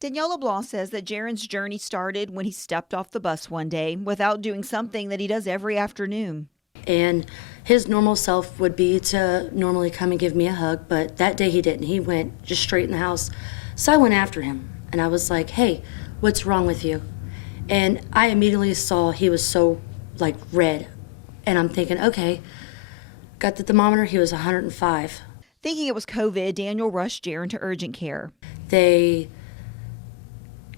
Danielle LeBlanc says that Jaron's journey started when he stepped off the bus one day without doing something that he does every afternoon. And his normal self would be to normally come and give me a hug, but that day he didn't. He went just straight in the house. So I went after him, and I was like, hey, what's wrong with you? And I immediately saw he was so, red. And I'm thinking, okay, got the thermometer, he was 105. Thinking it was COVID, Daniel rushed Jaron to urgent care. They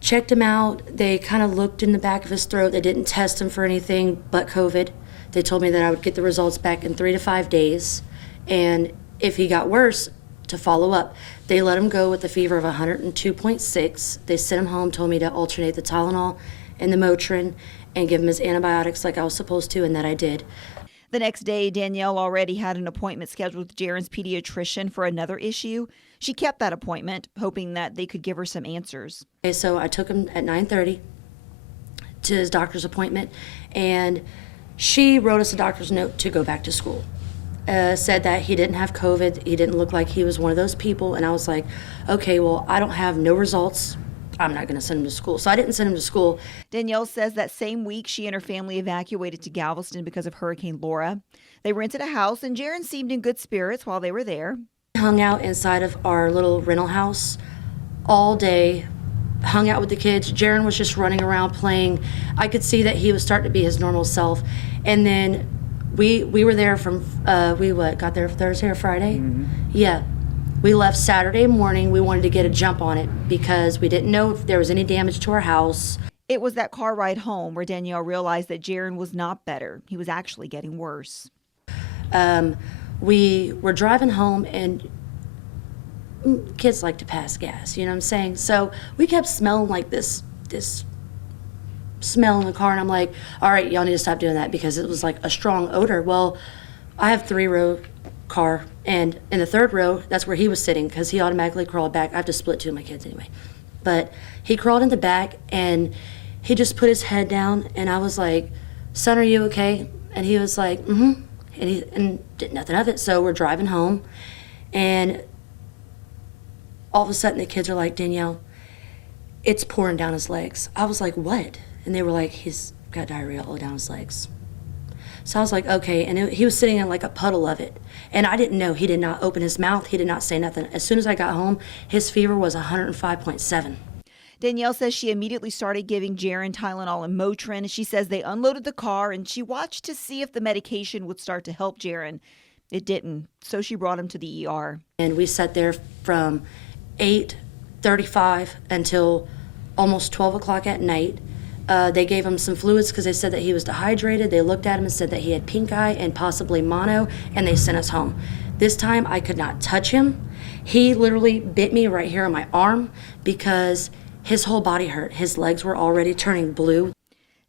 checked him out. They kind of looked in the back of his throat. They didn't test him for anything but COVID. They told me that I would get the results back in 3 to 5 days, and if he got worse, to follow up. They let him go with a fever of 102.6. They sent him home, told me to alternate the Tylenol and the Motrin and give him his antibiotics like I was supposed to, and that I did. The next day, Danielle already had an appointment scheduled with Jaron's pediatrician for another issue. She kept that appointment, hoping that they could give her some answers. Okay, so I took him at 9:30 to his doctor's appointment, and she wrote us a doctor's note to go back to school. Said that he didn't have COVID, he didn't look like he was one of those people, and I was like, okay, well, I don't have no results. I'm not going to send him to school. So I didn't send him to school. Danielle says that same week she and her family evacuated to Galveston because of Hurricane Laura. They rented a house, and Jaron seemed in good spirits while they were there. Hung out inside of our little rental house all day, hung out with the kids. Jaron was just running around playing. I could see that he was starting to be his normal self. And then we were there from, got there Thursday or Friday? Mm-hmm. Yeah. We left Saturday morning. We wanted to get a jump on it because we didn't know if there was any damage to our house. It was that car ride home where Danielle realized that Jaron was not better. He was actually getting worse. We were driving home, and kids like to pass gas, you know what I'm saying? So we kept smelling like this smell in the car, and I'm like, all right, y'all need to stop doing that because it was like a strong odor. Well, I have 3-row car, and in the 3rd row, that's where he was sitting because he automatically crawled back. I have to split 2 of my kids anyway. But he crawled in the back, and he just put his head down, and I was like, son, are you okay? And he was like, mm-hmm. And did nothing of it. So we're driving home, and all of a sudden the kids are like, Danielle, it's pouring down his legs. I was like, what? And they were like, he's got diarrhea all down his legs. So I was like, okay, and he was sitting in like a puddle of it. And I didn't know. He did not open his mouth. He did not say nothing. As soon as I got home, his fever was 105.7. Danielle says she immediately started giving Jaron Tylenol and Motrin. She says they unloaded the car, and she watched to see if the medication would start to help Jaron. It didn't, so she brought him to the ER. And we sat there from 8:35 until almost 12 o'clock at night. They gave him some fluids because they said that he was dehydrated. They looked at him and said that he had pink eye and possibly mono, and they sent us home. This time I could not touch him. He literally bit me right here on my arm because his whole body hurt. His legs were already turning blue.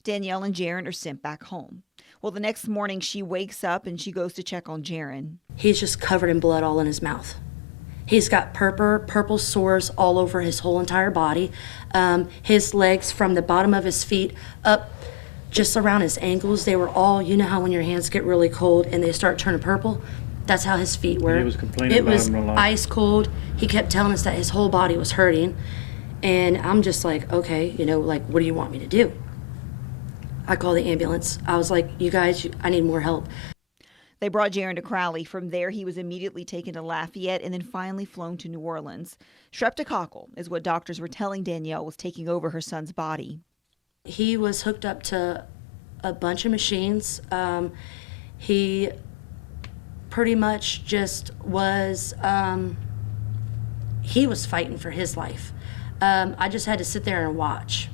Danielle and Jaron are sent back home. Well, the next morning she wakes up and she goes to check on Jaron. He's just covered in blood all in his mouth. He's got purple sores all over his whole entire body. His legs from the bottom of his feet up just around his ankles, they were all, you know how when your hands get really cold and they start turning purple? That's how his feet were. He was complaining it about was them a lot. Ice cold. He kept telling us that his whole body was hurting. And I'm just like, okay, what do you want me to do? I called the ambulance. I was like, you guys, I need more help. They brought Jaron to Crowley. From there, he was immediately taken to Lafayette and then finally flown to New Orleans. Streptococcal is what doctors were telling Danielle was taking over her son's body. He was hooked up to a bunch of machines. He pretty much just was, he was fighting for his life. I just had to sit there and watch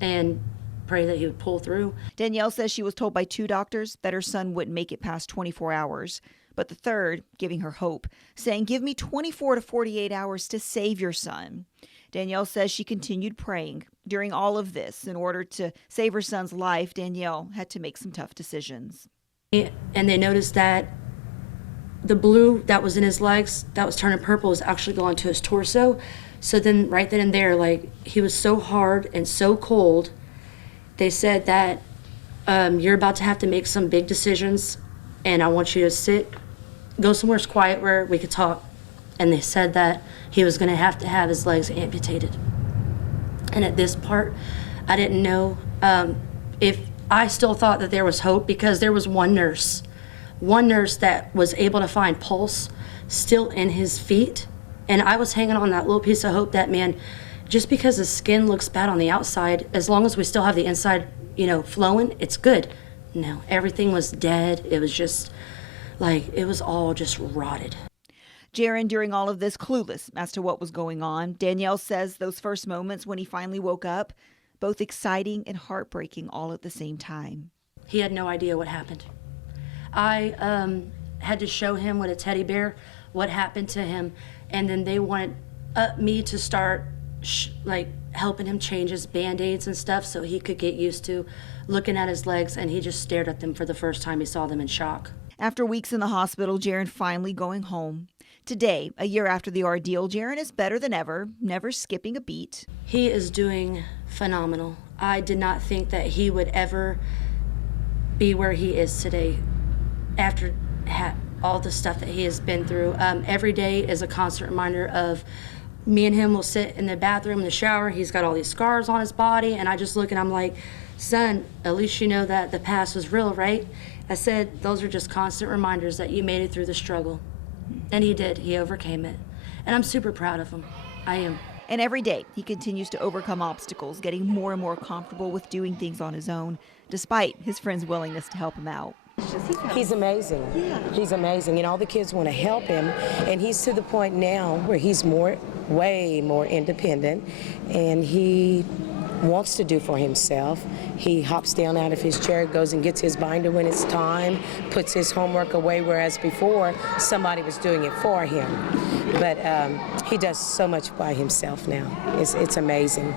and pray that he would pull through. Danielle says she was told by 2 doctors that her son wouldn't make it past 24 hours, but the third giving her hope, saying, give me 24 to 48 hours to save your son. Danielle says she continued praying. During all of this, in order to save her son's life, Danielle had to make some tough decisions. And they noticed that the blue that was in his legs, that was turning purple, was actually going to his torso. So then right then and there, he was so hard and so cold, they said that you're about to have to make some big decisions, and I want you to go somewhere quiet where we could talk. And they said that he was going to have his legs amputated. And at this part, I didn't know if I still thought that there was hope, because there was one nurse that was able to find pulse still in his feet. And I was hanging on that little piece of hope that, man, just because the skin looks bad on the outside, as long as we still have the inside, flowing, it's good. No, everything was dead. It was just like, it was all just rotted. Jaron, during all of this, clueless as to what was going on. Danielle says those first moments when he finally woke up, both exciting and heartbreaking all at the same time. He had no idea what happened. I had to show him with a teddy bear what happened to him, and then they wanted me to start helping him change his Band-Aids and stuff so he could get used to looking at his legs, and he just stared at them for the first time. He saw them in shock. After weeks in the hospital, Jaron finally going home. Today, a year after the ordeal, Jaron is better than ever, never skipping a beat. He is doing phenomenal. I did not think that he would ever be where he is today after all the stuff that he has been through. Every day is a constant reminder of me and him will sit in the bathroom, in the shower. He's got all these scars on his body, and I just look and I'm like, son, at least you know that the past was real, right? I said, those are just constant reminders that you made it through the struggle. And he did. He overcame it. And I'm super proud of him. I am. And every day, he continues to overcome obstacles, getting more and more comfortable with doing things on his own, despite his friends' willingness to help him out. He's amazing. Yeah. He's amazing. And all the kids want to help him. And he's to the point now where he's way more independent. And he wants to do for himself. He hops down out of his chair, goes and gets his binder when it's time, puts his homework away, whereas before somebody was doing it for him. But he does so much by himself now. It's amazing.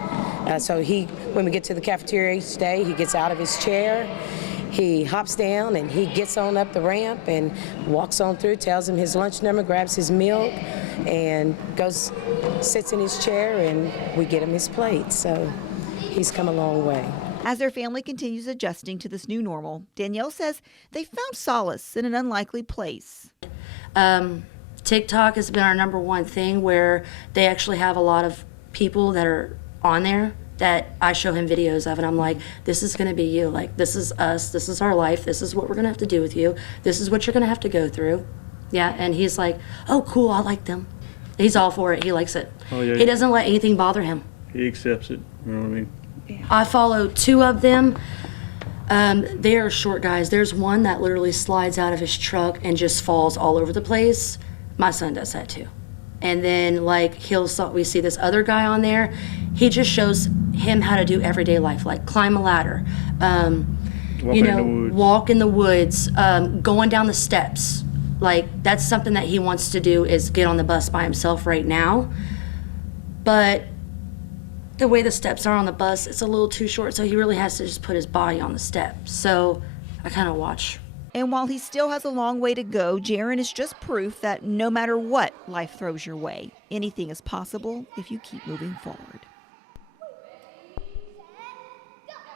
So when we get to the cafeteria each day, he gets out of his chair, he hops down and he gets on up the ramp and walks on through, tells him his lunch number, grabs his milk, and goes, sits in his chair, and we get him his plate. So he's come a long way. As their family continues adjusting to this new normal, Danielle says they found solace in an unlikely place. TikTok has been our #1 thing, where they actually have a lot of people that are on there that I show him videos of, and I'm like, this is going to be you. Like, this is us. This is our life. This is what we're going to have to do with you. This is what you're going to have to go through. Yeah, and he's like, oh, cool, I like them. He's all for it. He likes it. Oh, yeah. He doesn't let anything bother him. He accepts it. You know what I mean? I follow 2 of them. They are short guys. There's one that literally slides out of his truck and just falls all over the place. My son does that too. And then we see this other guy on there. He just shows him how to do everyday life, like climb a ladder, walk in the woods, going down the steps. Like, that's something that he wants to do, is get on the bus by himself right now. But the way the steps are on the bus, it's a little too short, so he really has to just put his body on the steps. So I kind of watch. And while he still has a long way to go, Jaron is just proof that no matter what life throws your way, anything is possible if you keep moving forward.